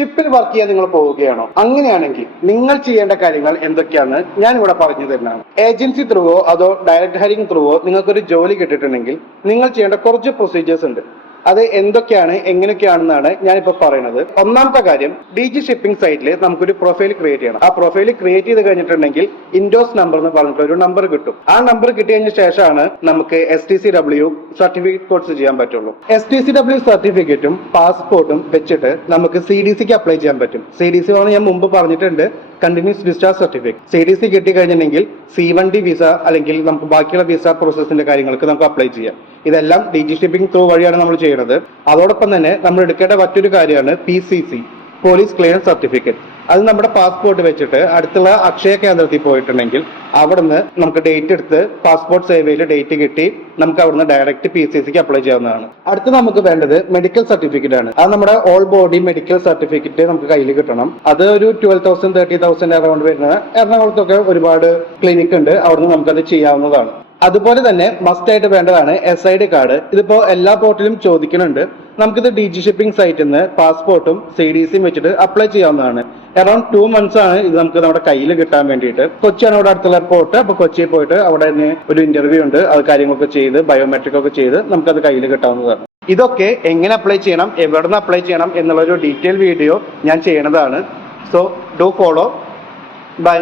ഷിപ്പിൽ വർക്ക് ചെയ്യാൻ നിങ്ങൾ പോവുകയാണോ? അങ്ങനെയാണെങ്കിൽ നിങ്ങൾ ചെയ്യേണ്ട കാര്യങ്ങൾ എന്തൊക്കെയാണെന്ന് ഞാൻ ഇവിടെ പറഞ്ഞു തരുന്നതാണ്. ഏജൻസി ത്രൂവോ അതോ ഡയറക്ട് ഹയറിംഗ് ത്രൂവോ നിങ്ങൾക്കൊരു ജോലി കിട്ടിയിട്ടുണ്ടെങ്കിൽ നിങ്ങൾ ചെയ്യേണ്ട കുറച്ച് പ്രൊസീജിയേഴ്സ് ഉണ്ട്. അത് എന്തൊക്കെയാണ് എങ്ങനെയൊക്കെയാണെന്നാണ് ഞാനിപ്പോ പറയുന്നത്. ഒന്നാമത്തെ കാര്യം, DG ഷിപ്പിംഗ് സൈറ്റിൽ നമുക്കൊരു പ്രൊഫൈൽ ക്രിയേറ്റ് ചെയ്യണം. ആ പ്രൊഫൈൽ ക്രിയേറ്റ് ചെയ്ത് കഴിഞ്ഞിട്ടുണ്ടെങ്കിൽ ഇൻഡോസ് നമ്പർ എന്ന് പറഞ്ഞിട്ട് ഒരു നമ്പർ കിട്ടും. ആ നമ്പർ കിട്ടിയതിന് ശേഷമാണ് നമുക്ക് STCW സർട്ടിഫിക്കറ്റ് കോഴ്സ് ചെയ്യാൻ പറ്റുള്ളൂ. STCW സർട്ടിഫിക്കറ്റും പാസ്പോർട്ടും വെച്ചിട്ട് നമുക്ക് CDCക്ക് അപ്ലൈ ചെയ്യാൻ പറ്റും. CDC ആണ് ഞാൻ മുമ്പ് പറഞ്ഞിട്ടുണ്ട്, കണ്ടിന്യൂസ് ഡിസ്ചാർജ് സർട്ടിഫിക്കറ്റ്. CDC കിട്ടി കഴിഞ്ഞിട്ടുണ്ടെങ്കിൽ C1D വിസ അല്ലെങ്കിൽ നമുക്ക് ബാക്കിയുള്ള വിസ പ്രോസസ്സിന്റെ കാര്യങ്ങൾക്ക് നമുക്ക് അപ്ലൈ ചെയ്യാം. ഇതെല്ലാം DG ഷിപ്പിംഗ് ത്രൂ വഴിയാണ് നമ്മൾ ചെയ്യുന്നത്. അതോടൊപ്പം തന്നെ നമ്മൾ എടുക്കേണ്ട മറ്റൊരു കാര്യമാണ് PCC, പോലീസ് ക്ലിയറൻസ് സർട്ടിഫിക്കറ്റ്. അത് നമ്മുടെ പാസ്പോർട്ട് വെച്ചിട്ട് അടുത്തുള്ള അക്ഷയ കേന്ദ്രത്തിൽ പോയിട്ടുണ്ടെങ്കിൽ അവിടുന്ന് നമുക്ക് ഡേറ്റ് എടുത്ത് പാസ്പോർട്ട് സേവയിൽ ഡേറ്റ് കിട്ടി നമുക്ക് അവിടുന്ന് ഡയറക്റ്റ് PCCക്ക് അപ്ലൈ ചെയ്യാവുന്നതാണ്. അടുത്ത് നമുക്ക് വേണ്ടത് മെഡിക്കൽ സർട്ടിഫിക്കറ്റ് ആണ്. അത് നമ്മുടെ ഓൾ ബോഡി മെഡിക്കൽ സർട്ടിഫിക്കറ്റ് നമുക്ക് കയ്യിൽ കിട്ടണം. അത് ഒരു 12,000 30,000 അറൗണ്ട് വരുന്ന എറണാകുളത്തൊക്കെ ഒരുപാട് ക്ലിനിക് ഉണ്ട്, അവിടുന്ന് നമുക്കത് ചെയ്യാവുന്നതാണ്. അതുപോലെ തന്നെ മസ്റ്റ് ആയിട്ട് വേണ്ടതാണ് SID കാർഡ്. ഇതിപ്പോ എല്ലാ പോർട്ടിലും ചോദിക്കുന്നുണ്ട്. നമുക്കിത് DG ഷിപ്പിംഗ് സൈറ്റിൽ നിന്ന് പാസ്പോർട്ടും CDCയും വെച്ചിട്ട് അപ്ലൈ ചെയ്യാവുന്നതാണ്. അറൌണ്ട് 2 months ആണ് ഇത് നമുക്ക് നമ്മുടെ കയ്യിൽ കിട്ടാൻ വേണ്ടിയിട്ട്. കൊച്ചിയാണ് അവിടെ അടുത്തുള്ള പോർട്ട്. അപ്പൊ കൊച്ചിയിൽ പോയിട്ട് അവിടെ ഒരു ഇന്റർവ്യൂ ഉണ്ട്, അത് കാര്യങ്ങളൊക്കെ ചെയ്ത് ബയോമെട്രിക് ഒക്കെ ചെയ്ത് നമുക്കത് കയ്യിൽ കിട്ടാവുന്നതാണ്. ഇതൊക്കെ എങ്ങനെ അപ്ലൈ ചെയ്യണം, എവിടെ നിന്ന് അപ്ലൈ ചെയ്യണം എന്നുള്ള ഒരു ഡീറ്റെയിൽ വീഡിയോ ഞാൻ ചെയ്യണതാണ്. So do follow. ബൈ.